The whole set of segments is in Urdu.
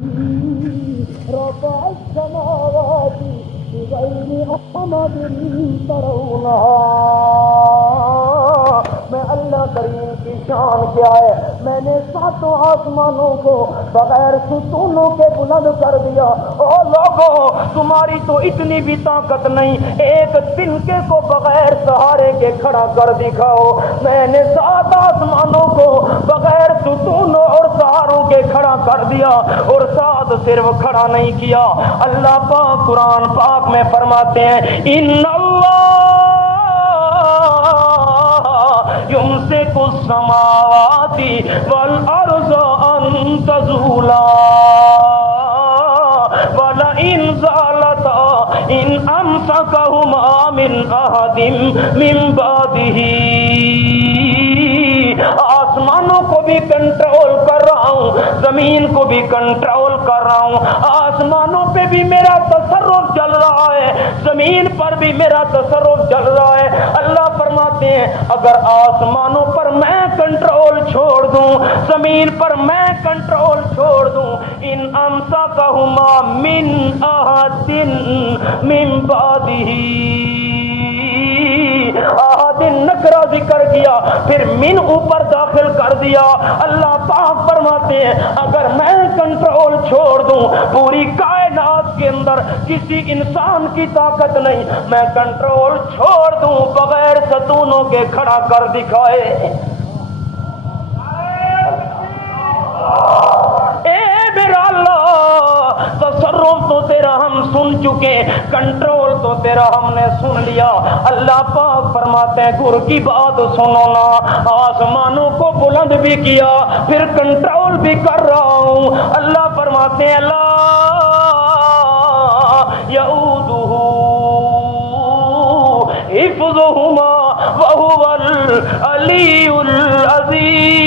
رفع السماوات بغير عمد ترونها. میں اللہ کریم کی شان کیا ہے، میں نے ساتوں آسمانوں کو بغیر ستونوں کے بلند کر دیا. او لوگوں، تمہاری تو اتنی بھی طاقت نہیں، ایک تنکے کو بغیر سہارے کے کھڑا کر دکھاؤ. میں نے سات آسمانوں کو بغیر ستونوں اور سہاروں کے کھڑا کر دیا، اور ساتھ صرف کھڑا نہیں کیا. اللہ پاک قرآن پاک میں فرماتے ہیں ان اللہ یمسک السماوات والارض ان تزولا ولئن زالتا ان امسکہما من احد من بعدہ. آسمانوں کو بھی کنٹرول کر رہا ہوں، زمین کو بھی کنٹرول کر رہا ہوں. آسمانوں پہ بھی میرا تصرف چل رہا ہے، زمین پر بھی میرا تصرف چل رہا ہے. اللہ فرماتے ہیں اگر آسمانوں پر میں کنٹرول چھوڑ دوں، زمین پر میں کنٹرول چھوڑ دوں، ان امسکہما من احد من بعدہ. احد نکرہ ذکر کیا، پھر من اوپر داخل کر دیا. اللہ پاک فرماتے ہیں اگر میں کنٹرول چھوڑ دوں، پوری کائنات کے اندر کسی انسان کی طاقت نہیں، میں کنٹرول چھوڑ دوں بغیر ستونوں کے کھڑا کر دکھائے. اے میرا اللہ، تصرف تو تیرا ہم سن چکے، کنٹرول تو تیرا ہم نے سن لیا. اللہ پاک فرماتے ہیں گر کی بات سنو نا، آسمانوں کو بلند بھی کیا، پھر کنٹرول بھی کر رہا ہوں. اللہ فرماتے ہیں لا یعودہ حفظہما وہو العلی العظیم.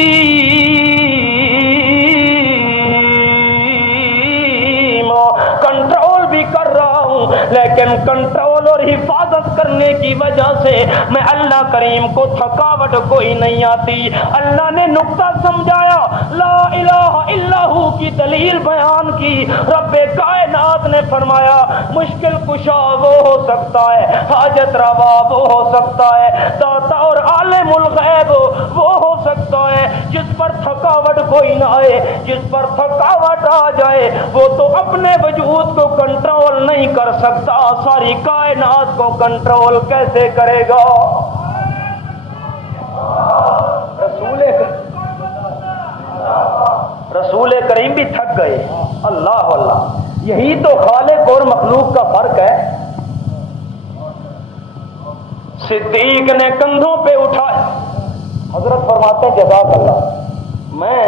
کنٹرول بھی کر رہا ہوں، لیکن کنٹرول اور حفاظت کرنے کی وجہ سے میں اللہ کریم کو تھکاوٹ کوئی نہیں آتی. اللہ نے نقطہ سمجھایا، لا الہ الا ہو کی دلیل بیان کی. رب کائنات نے فرمایا مشکل کشا وہ ہو سکتا ہے، حاجت روا وہ ہو سکتا ہے، داتا اور عالم الغیب وہ ہو سکتا ہے. جس پر تھکاوٹ کوئی نہ آئے، جس پر تھکاوٹ آ جائے وہ تو اپنے وجود کو کنٹرول نہیں کر سکتا، ساری کائنات کو کنٹرول کیسے کرے گا؟ رسول کریم بھی تھک گئے. اللہ اللہ، یہی تو خالق اور مخلوق کا فرق ہے. صدیق نے کندھوں پہ اٹھائے، حضرت فرماتے ہیں جزاک اللہ. میں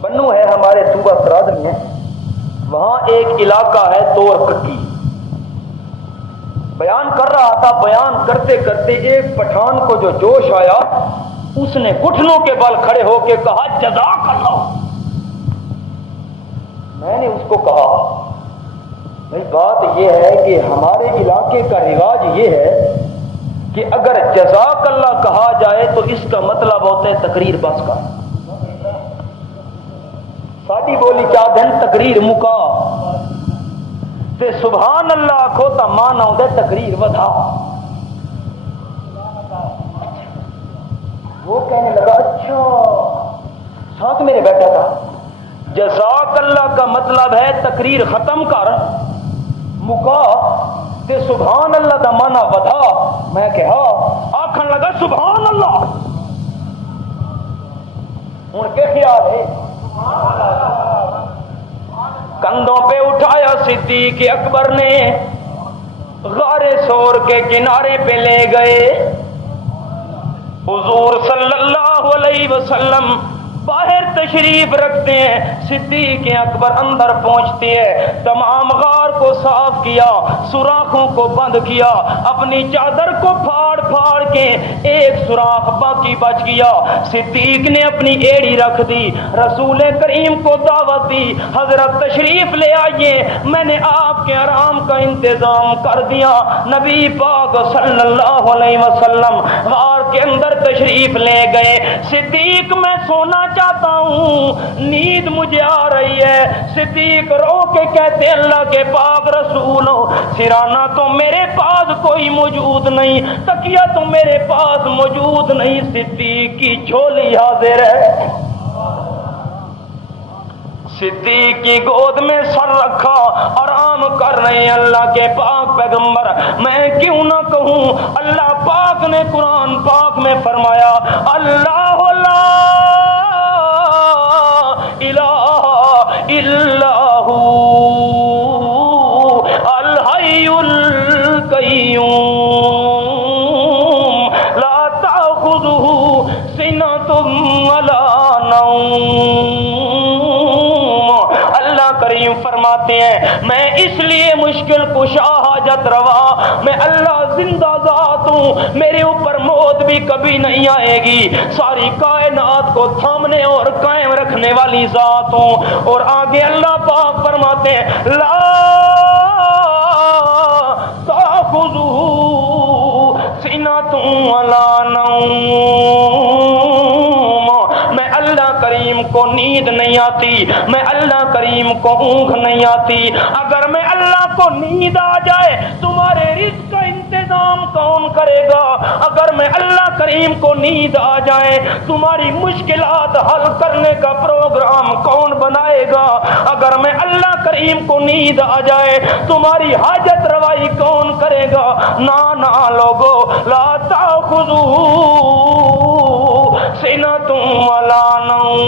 بنو ہے ہمارے صوبہ سرحد میں، وہاں ایک علاقہ ہے تور کٹی. بیان کر رہا تھا، بیان کرتے کرتے ایک پٹھان کو جو جوش آیا، اس نے گھٹنوں کے بل کھڑے ہو کے کہا جزاک اللہ. میں نے اس کو کہا بھائی بات یہ ہے کہ ہمارے علاقے کا رواج یہ ہے کہ اگر جزاک اللہ کہا جائے تو اس کا مطلب ہوتا ہے تقریر بس کا. ساڈی بولی چاہ دن تقریر مکا تے سبحان اللہ آخو تا مان آؤں تقریر ودھا. وہ کہنے لگا اچھا، ساتھ میرے بیٹھا تھا، جزاک اللہ کا مطلب ہے تقریر ختم کر، مکا تے سبحان اللہ دا مانا ودھا. میں کہا آکھن لگا سبحان اللہ. ہن کے خیال ہے؟ کندھوں پہ اٹھایا صدیق اکبر نے، غار سور کے کنارے پہ لے گئے. حضور صلی اللہ علیہ وسلم باہر تشریف رکھتے ہیں، صدیق اکبر اندر پہنچتے ہیں، تمام غار کو صاف کیا، سوراخوں کو بند کیا، اپنی چادر کو پھاڑ پھاڑ کے ایک سوراخ باقی بچ گیا. صدیق نے اپنی ایڑی رکھ دی، رسول کریم کو دعوت دی، حضرت تشریف لے آئیے، میں نے آپ کے آرام کا انتظام کر دیا. نبی پاک صلی اللہ علیہ وسلم غار کے اندر تشریف لے گئے. صدیق میں سونا چاہتا ہوں ہوں، نیند مجھے آ رہی ہے۔ صدیق رو کے کہتے اللہ کے پاک رسول ہو، سرانہ تو میرے پاس کوئی موجود نہیں، تکیہ تو میرے پاس موجود نہیں، صدیق کی جھولی حاضر ہے۔ صدیق کی گود میں سر رکھا، آرام کر رہے ہیں اللہ کے پاک پیغمبر۔ میں کیوں نہ کہوں، اللہ پاک نے قرآن پاک میں فرمایا اللہ لا الہ الا ھو الحی القیوم لا تأخذہ سنۃ ولا نوم۔ کریم فرماتے ہیں میں اس لیے مشکل کشا حاجت روا، میں اللہ زندہ ذات ہوں، میرے اوپر موت بھی کبھی نہیں آئے گی، ساری کائنات کو تھامنے اور قائم رکھنے والی ذات ہوں۔ اور آگے اللہ پاک فرماتے ہیں لا تأخذہ سنۃ ولا نوم، میں اللہ کریم کو نیند نہیں آتی، میں اللہ کریم کو اونگ نہیں آتی۔ اگر میں اللہ کو نیند آ جائے تمہارے رزق کا انتظام کون کرے گا؟ اگر میں اللہ کریم کو نیند آ جائے تمہاری مشکلات حل کرنے کا پروگرام کون بنائے گا؟ اگر میں اللہ کریم کو نیند آ جائے تمہاری حاجت روائی کون کرے گا؟ نہ لوگو، لا تأخذہ سنۃ ولا نوم،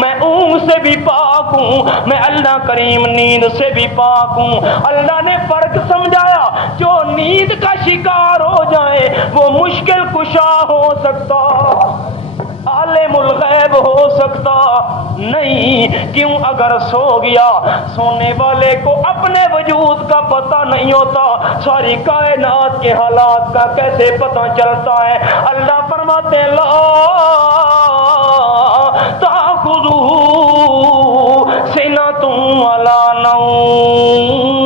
میں اونگ سے بھی پاک ہوں، میں اللہ کریم نیند سے بھی پاک ہوں۔ اللہ نے فرق سمجھایا، جو نیند کا شکار ہو جائے وہ مشکل کشا ہو سکتا، عالم الغیب ہو سکتا نہیں۔ کیوں؟ اگر سو گیا، سونے والے کو اپنے وجود کا پتہ نہیں ہوتا، ساری کائنات کے حالات کا کیسے پتہ چلتا ہے؟ اللہ فرماتے ہیں لا تأخذہ سنۃ ولا نوم،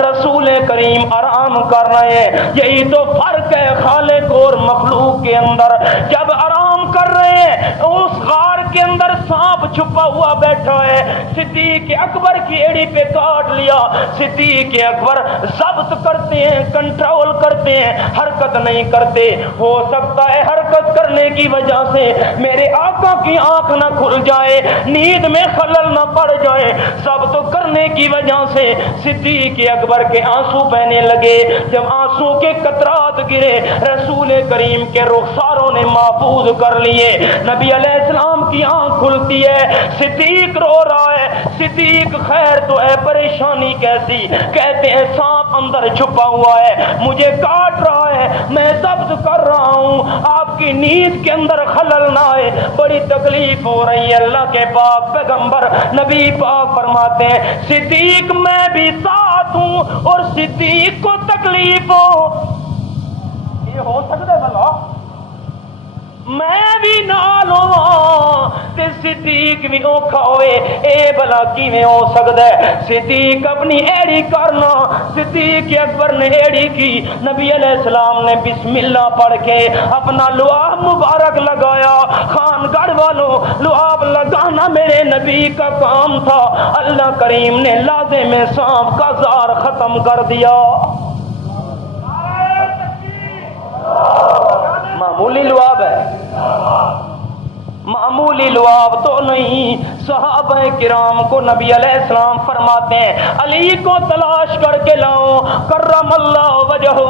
رسول کریم آرام کر رہے ہیں۔ یہی تو فرق ہے خالق اور مخلوق کے اندر۔ جب آرام کر رہے ہیں اس غار کے اندر سانپ چھپا ہوا بیٹھا ہے، صدیق اکبر کی ایڑی پہ کاٹ لیا، صدیق اکبر ضبط کرتے ہیں، کنٹرول کرتے ہیں، حرکت نہیں کرتے۔ ہو سکتا ہے حرکت کرنے کی وجہ سے میرے آقا کی آنکھ نہ کھل جائے، نیند میں خلل نہ پڑ جائے، ضبط کرنے کی وجہ سے صدیق اکبر کے آنسو بہنے لگے۔ جب آنسو کے قطرات گرے رسول کریم کے رخساروں نے محفوظ کر لیے، نبی علیہ السلام کی آنکھ کھلتی ہے، صدیق رو رہا ہے۔ صدیق خیر تو ہے، پریشانی کیسی؟ کہتے ہیں سانپ اندر چھپا ہوا ہے، مجھے کاٹ رہا ہے، میں ضبط کر رہا ہوں، آپ کی نیند کے اندر خلل نہ آئے، بڑی تکلیف ہو رہی ہے۔ اللہ کے پاک پیغمبر نبی پاک فرماتے ہیں صدیق میں بھی ساتھ ہوں اور صدیق کو تکلیف ہو، یہ ہو سکتا ہے بھلا؟ میں بھی نال ہوں تے صدیق بھی اوکھا ہوئے، اے بھلا کیویں ہو سکدا ہے؟ صدیق اپنی ایڑی کرنا، صدیق اکبر نے ایڑی کی، نبی علیہ السلام نے بسم اللہ پڑھ کے اپنا لعاب مبارک لگایا۔ خان گڑھ والوں، لعاب لگانا میرے نبی کا کام تھا، اللہ کریم نے لازے میں سانپ کا زار ختم کر دیا۔ معمولی لعاب ہے، معمولی لعاب تو نہیں۔ صحابہ کرام کو نبی علیہ السلام فرماتے ہیں علی کو تلاش کر کے لاؤ، کرم اللہ وجہہ۔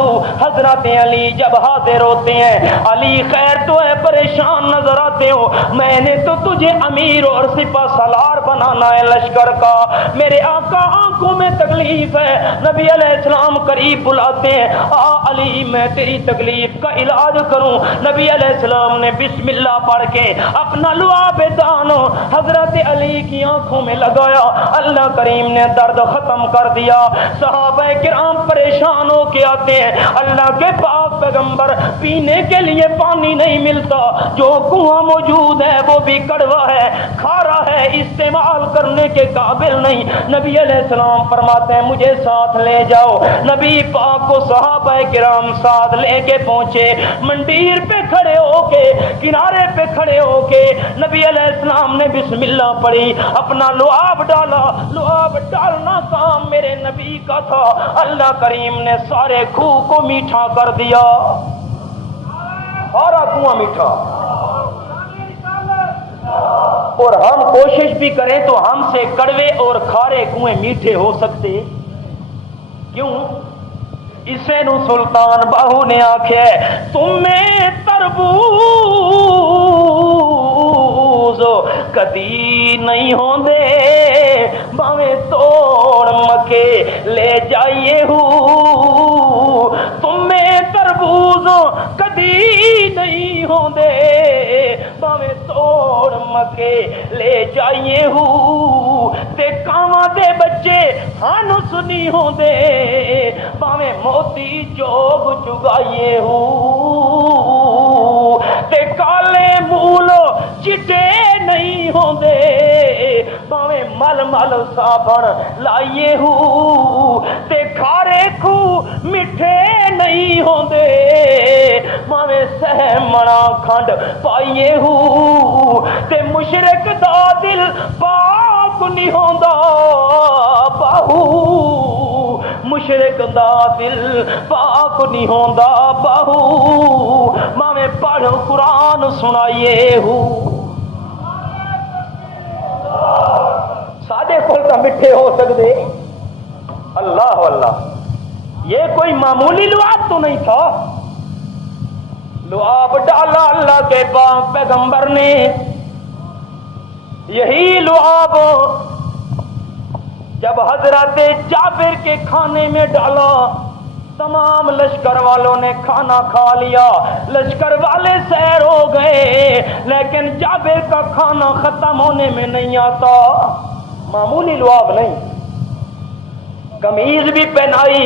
حضرت علی جب حاضر ہوتے ہیں، علی خیر تو ہے، پریشان نظر آتے ہو، میں نے تو تجھے امیر اور سپہ سالار بنانا ہے لشکر کا، میرے آقا آنکھوں میں تکلیف ہے۔ نبی علیہ السلام قریب بلاتے ہیں، آ علی میں تیری تکلیف کا علاج کروں۔ نبی علیہ السلام نے بسم اللہ پڑھ کے اپنا لعاب دانو حضرت علی کی آنکھوں میں لگایا، اللہ کریم نے درد ختم کر دیا۔ صحابہ کرام پریشان ہو کے آتے ہیں، اللہ کے پاک پیغمبر پینے کے لیے پانی نہیں ملتا، جو کنواں موجود ہے وہ بھی کڑوا ہے، کھارا ہے، استعمال کرنے کے قابل نہیں۔ نبی علیہ السلام فرماتے ہیں مجھے ساتھ لے جاؤ۔ نبی پاک کو صحابہ کرام ساتھ لے کے پہنچے، منڈیر پہ کھڑے ہو کے کنارے پہ کھڑے ہو کے نبی علیہ السلام نے بسم اللہ پڑھی، اپنا لعاب ڈالا۔ لعاب ڈالنا کام میرے نبی کا تھا، اللہ کریم نے سارے کنواں کو میٹھا کر دیا، سارا کنواں میٹھا۔ اور ہم کوشش بھی کریں تو ہم سے کڑوے اور کھارے کنویں میٹھے ہو سکتے کیوں؟ اسے نو سلطان باہو نے آکھیا تمہیں تربوز کدی نہیں ہوندے باویں توڑ مکے لے جائیے ہو، تمہیں تربوز کدی نہیں ہوندے باویں توڑ مکے لے جائیے ہو، تے کاواں دے بچے ہانو سنی ہوندے باویں موتی جوگ چگائیے ہو، تے کالے مولو چٹے نہیں ہوندے باویں مل مل صابن لائیے ہو، تے کھارے کھو میٹھے نہیں ہوندے باویں سہ منا کھنڈ پائیے ہو، تے مشرک دا دل پاک نہیں ہوندا باہو، مشرک دا دل پاک نہیں ہوندا باہو، باویں پڑھ قرآن سنائیے ہو۔ سادے کول تو میٹھے ہو سکتے، اللہ اللہ، یہ کوئی معمولی لعاب تو نہیں تھا۔ لعاب ڈالا اللہ کے پاک پیغمبر نے، یہی لعاب جب حضرت جابر کے کھانے میں ڈالا تمام لشکر والوں نے کھانا کھا لیا، لشکر والے سیر ہو گئے، لیکن جابر کا کھانا ختم ہونے میں نہیں آتا۔ معمولی لعاب نہیں، قمیض بھی پہنائی،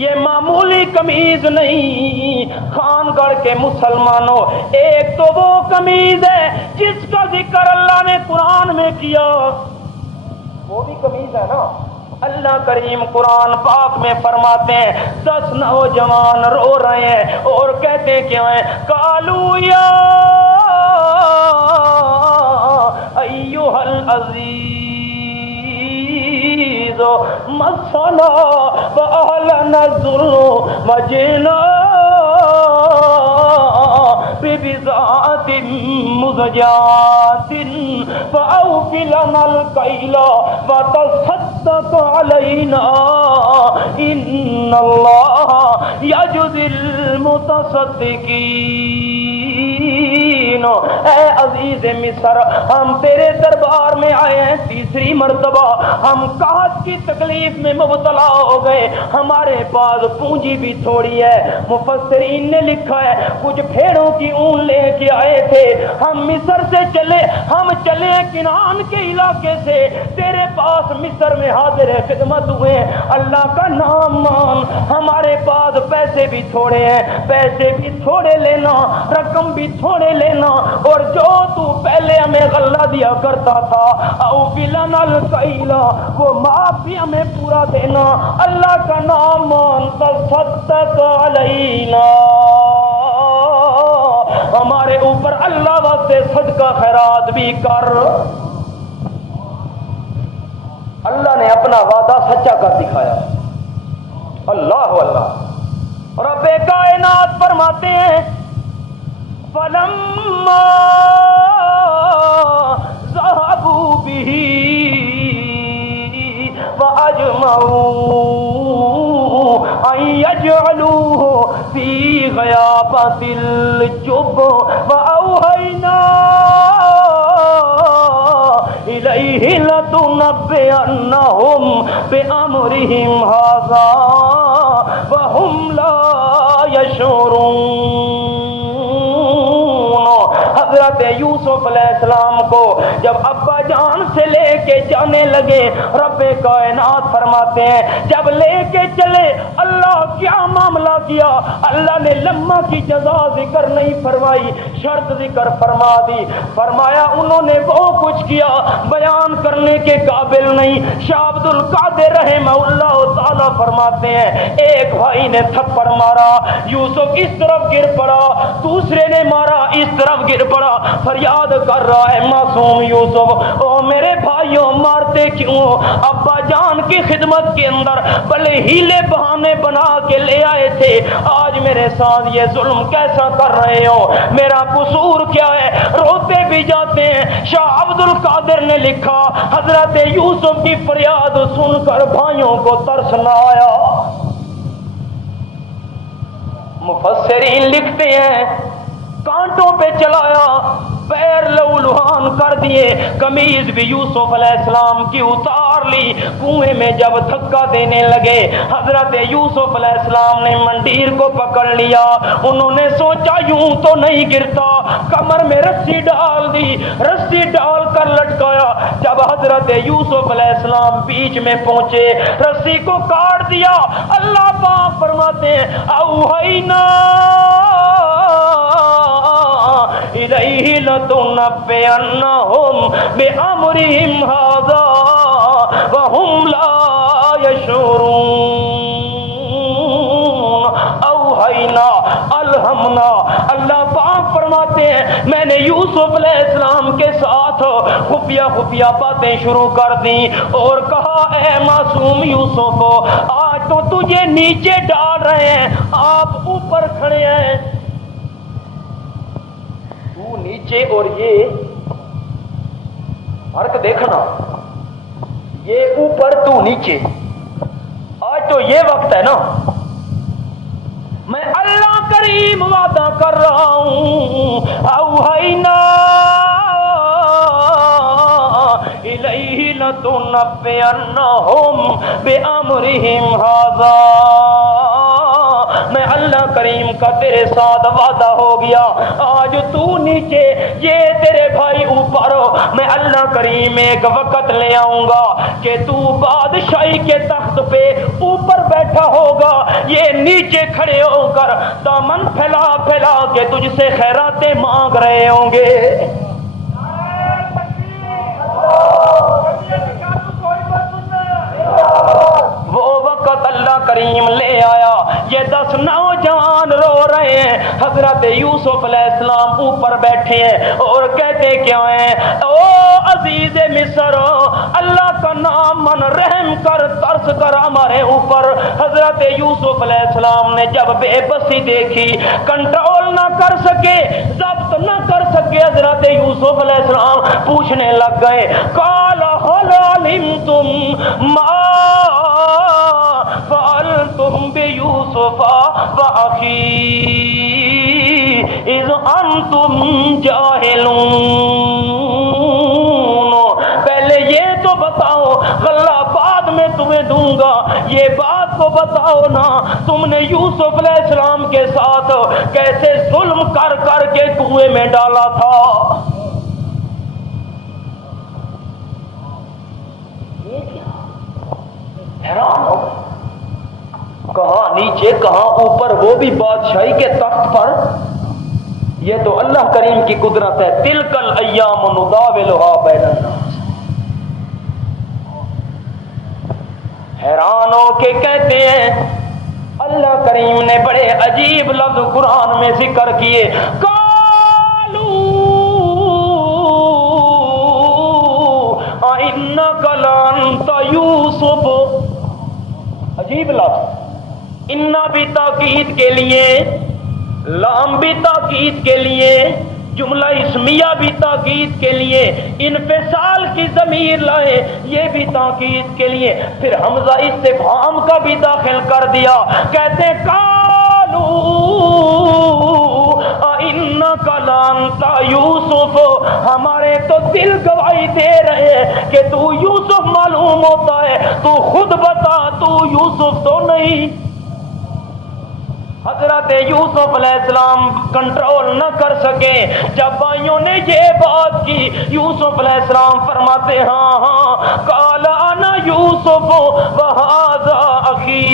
یہ معمولی قمیض نہیں خان گڑھ کے مسلمانوں، ایک تو وہ قمیض ہے جس کا ذکر اللہ نے قرآن میں کیا، وہ بھی قمیض ہے نا۔ اللہ کریم قرآن پاک میں فرماتے ہیں 10 نوجوان رو رہے ہیں اور کہتے کیا ہیں، قالوا یا ایھا العزیز مسنا واہلنا الضر وجئنا ببضاعة مزجاة فأوف لنا الكيل وتصدق علينا إن الله يجزي المتصدقين۔ اے عزیز مصر، ہم تیرے دربار میں آئے ہیں تیسری مرتبہ، ہم قحط کی تکلیف میں مبتلا ہو گئے، ہمارے پاس پونجی بھی تھوڑی ہے، مفسرین نے لکھا ہے کچھ بھیڑوں کی اون لے کے آئے تھے، ہم مصر سے چلے، ہم چلے کنعان کے علاقے سے تیرے پاس مصر میں حاضر خدمت ہوئے، اللہ کا نام مان، ہمارے پاس پیسے بھی تھوڑے ہیں، پیسے بھی تھوڑے لینا، رقم بھی تھوڑے لینا، اور جو تو پہلے ہمیں غلہ دیا کرتا تھا او بلن الکیلا وہ معاف بھی ہمیں پورا دینا، اللہ کا نام مان، تصدق علینا، ہمارے اوپر اللہ واسطے صدقہ خیرات بھی کر۔ اللہ نے اپنا وعدہ سچا کر دکھایا، اللہ اللہ۔ رب کائنات فرماتے ہیں فلما ذهبوا به وأجمعوا أن يجعلوه في غيابة الجب وأوحينا إليه لتنبئنهم بأمرهم هذا وهم لا يشعرون۔ حضرت یوسف یوسف علیہ السلام کو جب ابا جان سے لے کے جانے لگے، رب کائنات فرماتے ہیں جب لے کے چلے اللہ کیا معاملہ کیا، اللہ نے لمحہ کی جزا ذکر نہیں فرمائی، شرط ذکر فرما دی، فرمایا انہوں نے وہ کچھ کیا بیان کرنے کے قابل نہیں۔ شاہ عبد القادر رحمہ اللہ تعالی فرماتے ہیں ایک بھائی نے تھپڑ مارا، یوسف اس طرف گر پڑا، دوسرے نے مارا اس طرف گر پڑا، فریاد کر رہا ہے معصوم یوسف، او میرے بھائیوں مارتے کیوں؟ ابا جان کی خدمت کے اندر بھلے ہیلے بہانے بنا کے لے آئے تھے، آج میرے ساتھ یہ ظلم کیسا کر رہے ہو؟ میرا قصور کیا ہے؟ روتے بھی جاتے ہیں۔ شاہ عبد القادر نے لکھا حضرت یوسف کی فریاد سن کر بھائیوں کو ترس نہ آیا۔ مفسرین لکھتے ہیں کانٹوں پہ چلایا، پیر لہولہان کر دیے، قمیض بھی یوسف علیہ السلام کی اتار لی، کنویں میں جب دھکا دینے لگے حضرت یوسف علیہ السلام نے منڈیر کو پکڑ لیا، انہوں نے سوچا یوں تو نہیں گرتا، کمر میں رسی ڈال دی، رسی ڈال کر لٹکایا، جب حضرت یوسف علیہ السلام بیچ میں پہنچے رسی کو کاٹ دیا۔ اللہ پاک فرماتے ہیں اوحینا الیہ لتنبئنہم بامرہم ھذا وہم لا یشعرون۔ اوحینا الہمنا، اللہ پاک فرماتے ہیں میں نے یوسف علیہ السلام کے ساتھ خفیہ خفیہ باتیں شروع کر دیں اور کہا اے معصوم یوسف آج تو تجھے نیچے ڈال رہے ہیں، آپ اوپر کھڑے ہیں، تو نیچے اور یہ فرق دیکھنا، یہ اوپر تو نیچے، آج تو یہ وقت ہے نا، میں اللہ کریم وعدہ کر رہا ہوں اوحینا الیہ لتنبئنہم بامرہم ھذا، میں اللہ کریم کا تیرے ساتھ وعدہ ہو گیا، آج تو نیچے یہ تیرے بھائی اوپر، میں اللہ کریم ایک وقت لے آؤں گا کہ تو بادشاہی کے تخت پہ اوپر بیٹھا ہوگا، یہ نیچے کھڑے ہو کر دامن پھیلا پھیلا کے تجھ سے خیراتیں مانگ رہے ہوں گے۔ وہ وقت اللہ کریم لے آیا، یہ 10 نوجوان رو رہے ہیں، حضرت یوسف علیہ السلام اوپر بیٹھے ہیں اور کہتے کیا ہیں او عزیز مصر اللہ کا نام من رحم کر ترس کر ہمارے اوپر۔ حضرت یوسف علیہ السلام نے جب بے بسی دیکھی، کنٹرول نہ کر سکے، ضبط نہ کر سکے، حضرت یوسف علیہ السلام پوچھنے لگ گئے قال هل علمتم ما فعلتم بیوسف واخیہ اذ انتم جاہلون، پہلے یہ تو بتاؤ، غلہ بعد میں تمہیں دوں گا، یہ بات کو بتاؤ نا تم نے یوسف علیہ السلام کے ساتھ کیسے ظلم کر کر کے کنویں میں ڈالا تھا۔ حیران ہو، کہاں نیچے کہاں اوپر، وہ بھی بادشاہی کے تخت پر، یہ تو اللہ کریم کی قدرت ہے۔ تلک الایام نداولها بین الناس۔ حیران ہو کے کہتے ہیں اللہ کریم نے بڑے عجیب لفظ قرآن میں ذکر کیے، قالوا انک لانت یوسف، عجیب لفظ، انا بھی تاکید کے لیے، لام بھی تاکید کے لیے، جملہ اسمیہ بھی تاکید کے لیے، انفصال کی ضمیر لائے یہ بھی تاکید کے لیے، پھر حمزہ استفہام کا بھی داخل کر دیا، کہتے قالوا انک لانت یوسف، ہمارے تو دل گواہی دے رہے کہ تو یوسف معلوم ہوتا ہے، تو خود بتا تو یوسف تو نہیں۔ حضرت یوسف علیہ السلام کنٹرول نہ کر سکے. جب بھائیوں نے یہ بات کی یوسف علیہ السلام فرماتے ہاں قال انا یوسف وہذا اخی.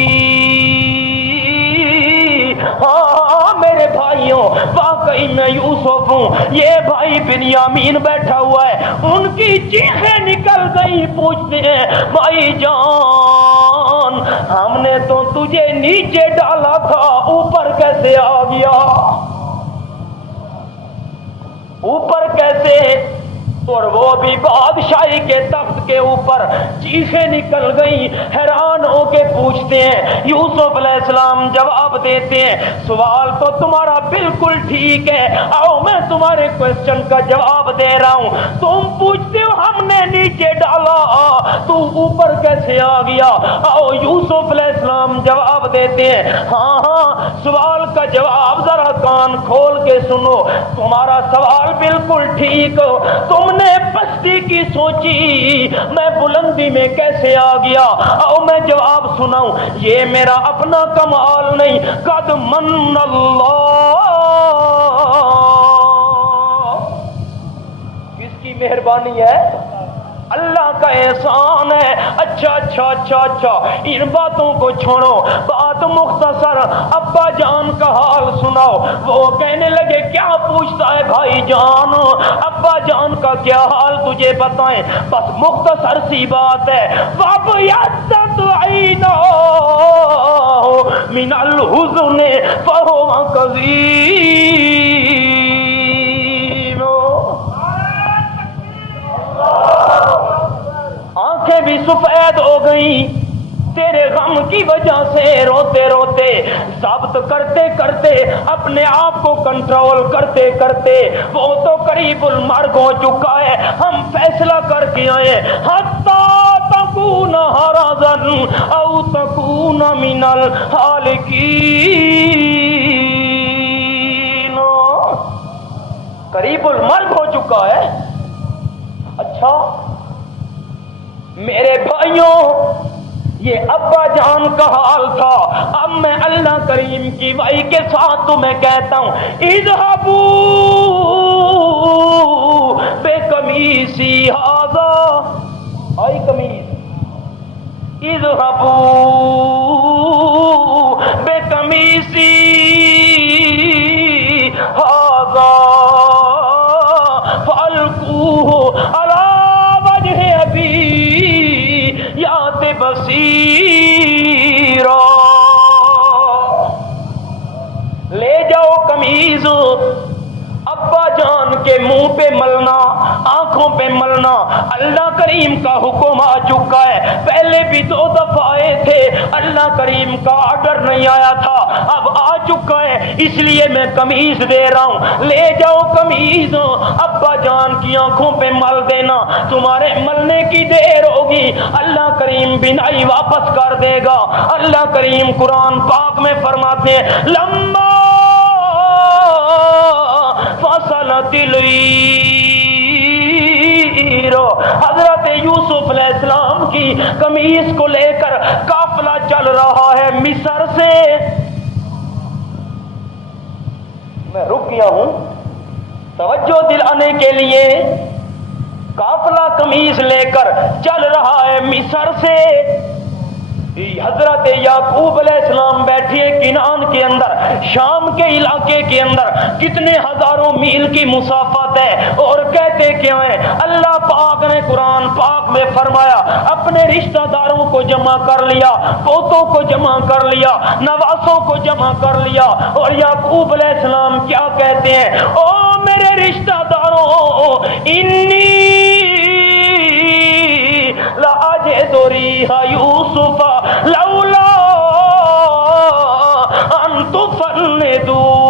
ہاں میرے بھائیوں واقعی میں یوسف ہوں, یہ بھائی بنیامین بیٹھا ہوا ہے. ان کی چیخیں نکل گئی, پوچھتے ہیں بھائی جان ہم نے تو تجھے نیچے ڈالا تھا, اوپر کیسے آ گیا, اوپر کیسے؟ اور وہ بھی بادشاہی کے تخت کے اوپر. چیخیں نکل گئی, حیران ہو کے پوچھتے ہیں. یوسف علیہ السلام جواب دیتے ہیں سوال تو تمہارا بالکل ٹھیک ہے, آؤ میں تمہارے کوشچن کا جواب دے رہا ہوں. تم پوچھتے ہو ہم نے نیچے ڈالا, تو اوپر کیسے آ گیا؟ آؤ یوسف علیہ السلام جواب دیتے ہیں ہاں سوال کا جواب ذرا کان کھول کے سنو. تمہارا سوال بالکل ٹھیک, تم نے پستی کی سوچی میں بلندی میں کیسے آ گیا. آؤ میں جواب سناؤں, یہ میرا اپنا کمال نہیں, قد من اللہ, کس کی مہربانی ہے؟ اللہ کا احسان ہے. اچھا ان باتوں کو چھوڑو, بات مختصر ابا جان کا حال سناؤ. وہ کہنے لگے کیا پوچھتا ہے بھائی جان, ابا جان کا کیا حال تجھے بتائیں؟ بس مختصر سی بات ہے. وَابْيَضَّتْ عَيْنَاهُ مِنَ الْحُزْنِ فَهُوَ كَظِيمٌ. آنکھیں بھی سفید ہو گئیں تیرے غم کی وجہ سے, روتے روتے ضبط کرتے کرتے اپنے آپ کو کنٹرول کرتے کرتے وہ تو قریب المرگ ہو چکا ہے. ہم فیصلہ کر کے آئے حتی تکون حرزن او تکون من الحالکین, قریب المرگ ہو چکا ہے. اچھا میرے بھائیوں یہ ابا جان کا حال تھا. اب میں اللہ کریم کی وحی کے ساتھ تمہیں کہتا ہوں اذهبوا بقمیصی ھذا, آئی قمیص, اذهبوا بقمیصی ھذا فالقوه علی وجه ابی یات بصیرا. لے جاؤ قمیض, ابا جان کے منہ پہ ملنا, آنکھوں پہ ملنا. اللہ کریم کا حکم آ چکا ہے, پہلے بھی 2 دفعہ آئے تھے, اللہ کریم کا آرڈر نہیں آیا تھا, اب آ چکا ہے, اس لیے میں قمیض دے رہا ہوں. لے جاؤ قمیض, ابا جان کی آنکھوں پہ مل دینا. تمہارے ملنے کی دیر ہوگی, اللہ کریم بینائی واپس کر دے گا. اللہ کریم قرآن پاک میں فرماتے ہیں لما فصلت العیر, حضرت یوسف علیہ السلام کی قمیص کو لے کر قافلہ چل رہا ہے مصر سے. میں رک گیا ہوں توجہ دلانے کے لیے. قافلہ قمیص لے کر چل رہا ہے مصر سے. حضرت یعقوب علیہ السلام بیٹھے کنعان کے اندر, شام کے علاقے کے اندر, کتنے ہزاروں میل کی مسافت ہے, اور کہتے کیا ہیں اللہ پاک نے قرآن پاک میں فرمایا اپنے رشتہ داروں کو جمع کر لیا, پوتوں کو جمع کر لیا, نواسوں کو جمع کر لیا. اور یعقوب علیہ السلام کیا کہتے ہیں او میرے رشتہ داروں انی لاجد ریح یوسف لولا ان تفندون.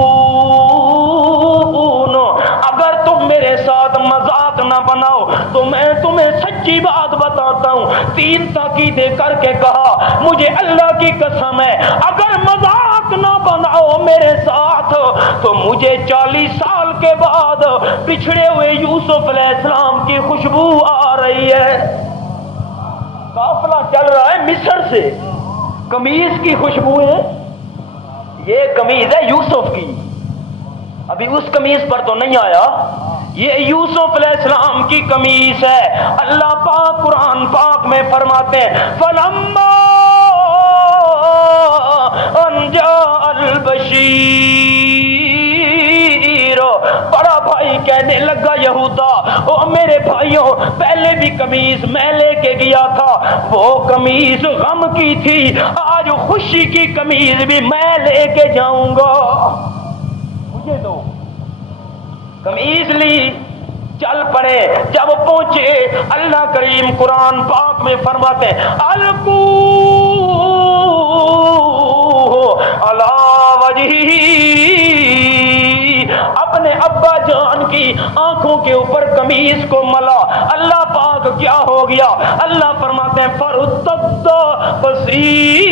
اگر تم میرے ساتھ مذاق نہ بناؤ تو میں تمہیں سچی بات بتاتا ہوں. 3 تاکیدیں کر کے کہا مجھے اللہ کی قسم ہے اگر مذاق نہ بناؤ میرے ساتھ تو مجھے 40 سال کے بعد بچھڑے ہوئے یوسف علیہ السلام کی خوشبو آ رہی ہے. قافلہ چل رہا ہے مصر سے, قمیض کی خوشبوئیں. یہ قمیض ہے یوسف کی، ابھی اس قمیض پر تو نہیں آیا، یہ یوسف علیہ السلام کی قمیض ہے۔ اللہ پاک قرآن پاک میں فرماتے ہیں فَلَمَّا أَن جَاءَ الْبَشِيرُ، بڑا بھائی کہنے لگا یہودا، او میرے بھائیوں، پہلے بھی قمیض میں لے کے گیا تھا، وہ قمیض غم کی تھی، آج خوشی کی قمیض بھی میں لے کے جاؤں گا، مجھے دو۔ قمیض لی، چل پڑے، جب پہنچے اللہ کریم قرآن پاک میں فرماتے ہیں القو علی وجہہ، اپنے ابا جان کی آنکھوں کے اوپر قمیض کو ملا۔ اللہ پاک کیا ہو گیا؟ اللہ فرماتے ہیں فَارْتَدَّ بَصِيرًا،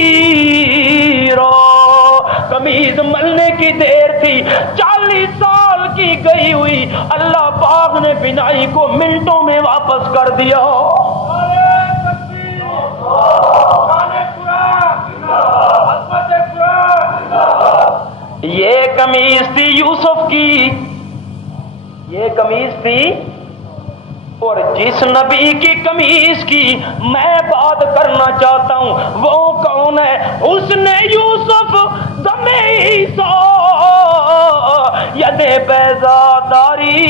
قمیض ملنے کی دیر تھی، 40 سال کی گئی ہوئی، اللہ پاک نے بینائی کو منٹوں میں واپس کر دیا۔ یہ قمیض تھی یوسف کی، یہ قمیض تھی، اور جس نبی کی قمیض کی میں بات کرنا چاہتا ہوں وہ کون ہے؟ اس نے یوسف دم عیسیٰ ید بیضاداری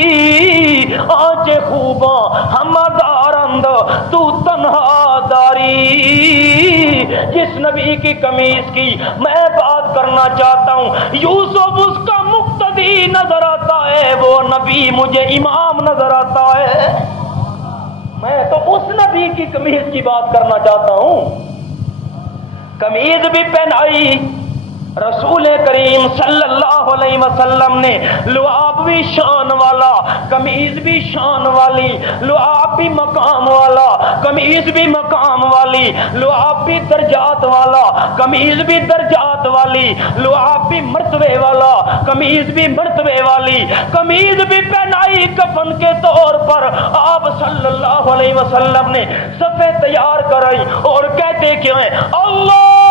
آنچ خوباں ہمدارند تو تنہا داری، جس نبی کی قمیض کی میں بات کرنا چاہتا ہوں یوسف اس کا مقتدی نظر آتا ہے، وہ نبی مجھے امام نظر آتا ہے، میں تو اس نبی کی قمیض کی بات کرنا چاہتا ہوں۔ قمیض بھی پہنائی رسول کریم صلی اللہ علیہ وسلم نے، لعاب بھی شان والا، قمیض بھی شان والی، لعاب بھی مقام والا، قمیض بھی مقام والی، لعاب بھی درجات والا، قمیض بھی درجات والی، لعاب بھی مرتبے والا، قمیض بھی مرتبے والی، قمیض بھی پہنائی کفن کے طور پر، آپ صلی اللہ علیہ وسلم نے صفے تیار کرائی اور کہتے کیوں ہیں اللہم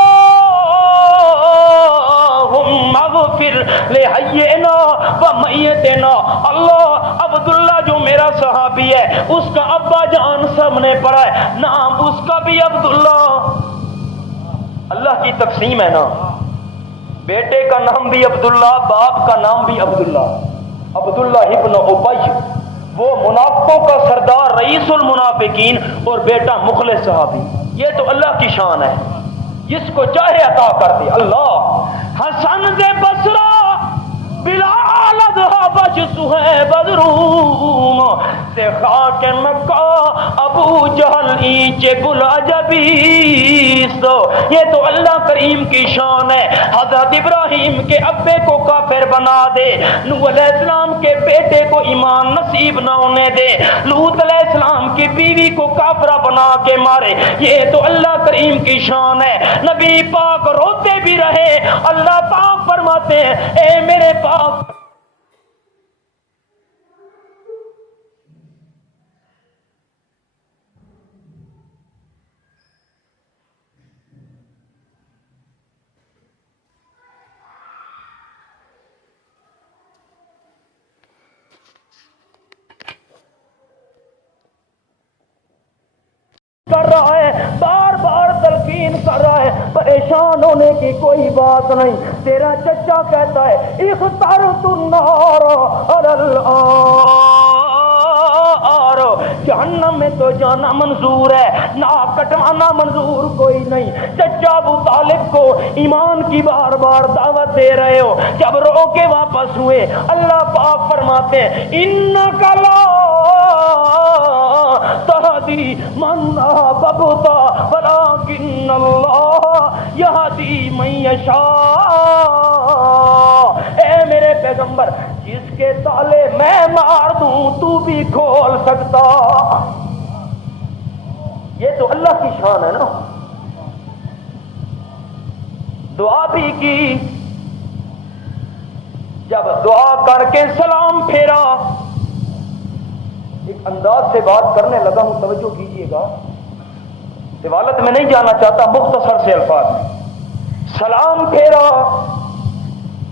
اغفر لحینا و میتنا، اللہ عبداللہ جو میرا صحابی ہے اس کا ابا جان سب نے پڑھا ہے، نام اس کا بھی عبداللہ، اللہ کی تقسیم ہے نا، بیٹے کا نام بھی عبداللہ، باپ کا نام بھی عبداللہ، عبداللہ ابن ابی، وہ منافقوں کا سردار رئیس المنافقین اور بیٹا مخلص صحابی، یہ تو اللہ کی شان ہے، جس کو چاہے عطا کر دے اللہ۔ حسن دے بصرہ بلال اذهب صہیب روم سے خاک مکہ ابو جہل اینچ گل عجبیست، یہ تو اللہ کریم کی شان ہے، حضرت ابراہیم کے ابے کو کافر بنا دے، نوح علیہ السلام کے بیٹے کو ایمان نصیب نہ ہونے دے، لوط علیہ السلام کی بیوی کو کافرہ بنا کے مارے، یہ تو اللہ کریم کی شان ہے۔ نبی پاک روتے بھی رہے، اللہ پاک فرماتے ہیں اے میرے پاک کر رہا ہے، بار بار تلقین کر رہا ہے، پریشان ہونے کی کوئی بات نہیں۔ تیرا چچا کہتا ہے اخترت النار علی النار، جہنم میں تو جانا منظور ہے، ناک کٹوانا منظور کوئی نہیں۔ چچا ابو طالب کو ایمان کی بار بار دعوت دے رہے ہو، جب رو کے واپس ہوئے اللہ پاک فرماتے ہیں انک لا تہدی من احببت ولکن اللہ یہدی من یشاء، اے میرے پیغمبر جس کے تالے میں مار دوں تو بھی کھول سکتا، یہ تو اللہ کی شان ہے نا۔ دعا بھی کی، جب دعا کر کے سلام پھیرا، ایک انداز سے بات کرنے لگا ہوں، توجہ کیجئے گا، طوالت میں نہیں جانا چاہتا، مختصر سے الفاظ میں۔ سلام پھیرا،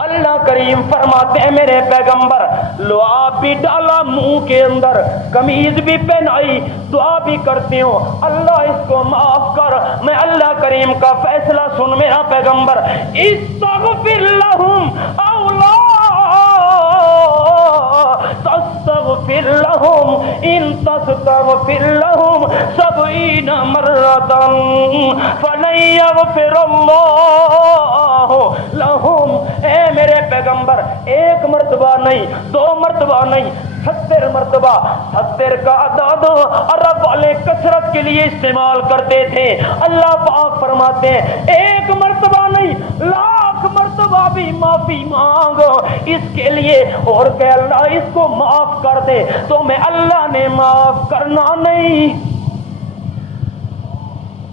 اللہ کریم فرماتے ہیں میرے پیغمبر لعاب بھی ڈالا منہ کے اندر، قمیض بھی پہنائی، دعا بھی کرتے ہو اللہ اس کو معاف کر۔ میں اللہ کریم کا فیصلہ سن میرا پیغمبر، استغفر لہم او لا تستغفر لہم ان تستغفر لہم 70 مرۃ فلن یغفر اللہ لہم۔ اے میرے پیغمبر ایک مرتبہ نہیں، 2 مرتبہ نہیں، 70 مرتبہ، 70 کا عدد عرب والے کثرت کے لیے استعمال کرتے تھے۔ اللہ پاک فرماتے ہیں ایک مرتبہ نہیں، لاکھ مرتبہ بھی معافی مانگو اس کے لیے، اور کہ اللہ اس کو معاف کر دے تو میں اللہ نے معاف کرنا نہیں۔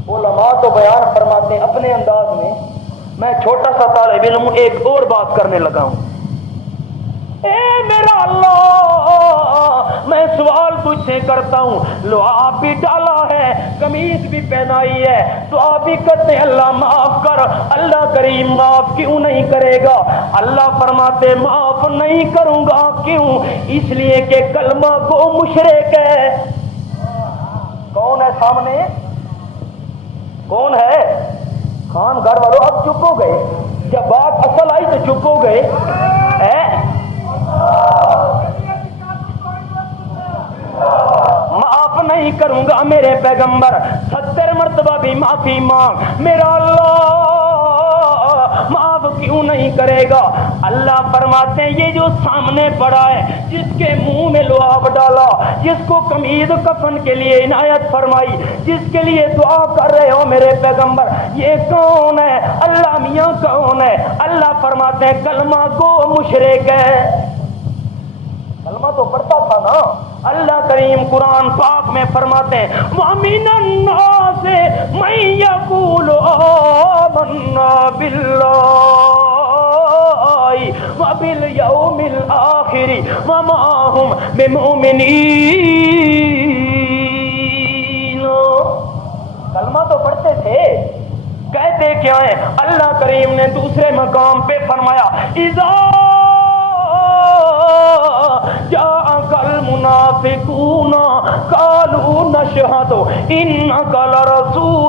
علماء تو بیان فرماتے ہیں اپنے انداز میں، میں چھوٹا سا طالب علم ایک اور بات کرنے لگا ہوں۔ اے میرا اللہ میں سوال تجھ سے کرتا ہوں، لعاب بھی ڈالا ہے، قمیض بھی پہنائی ہے، دعا بھی کرتے ہیں اللہ معاف کر، اللہ کریم معاف کیوں نہیں کرے گا؟ اللہ فرماتے معاف نہیں کروں گا، کیوں؟ اس لیے کہ کلمہ کو مشرک ہے۔ کون ہے سامنے؟ کون ہے؟ خان گھر والوں اب چپ ہو گئے، جب بات اصل آئی تو چپ ہو گئے۔ معاف نہیں کروں گا میرے پیغمبر، 70 مرتبہ بھی معافی مانگ، میرا اللہ معاف کیوں نہیں کرے گا؟ اللہ فرماتے ہیں یہ جو سامنے پڑا ہے، جس کے منہ میں لعاب ڈالا، جس کو قمیض کفن کے لیے عنایت فرمائی، جس کے لیے دعا کر رہے ہو میرے پیغمبر، یہ کون ہے؟ اللہ میاں کون ہے؟ اللہ فرماتے ہیں کلمہ کو مشرک ہے۔ کلمہ تو پڑھتا تھا نا۔ اللہ کریم قرآن پاک میں فرماتے ہیں وَمِنَ النَّاسِ مَن يَقُولُ آمَنَّا بِاللَّهِ وَبِالْيَوْمِ الْآخِرِ وَمَا هُمْ بِمُؤْمِنِينَ۔ کلمہ تو پڑھتے تھے، کہتے کیا ہیں؟ اللہ کریم نے دوسرے مقام پہ فرمایا اِذَا جاءك المنافقون قالوا نشهد إنك لرسول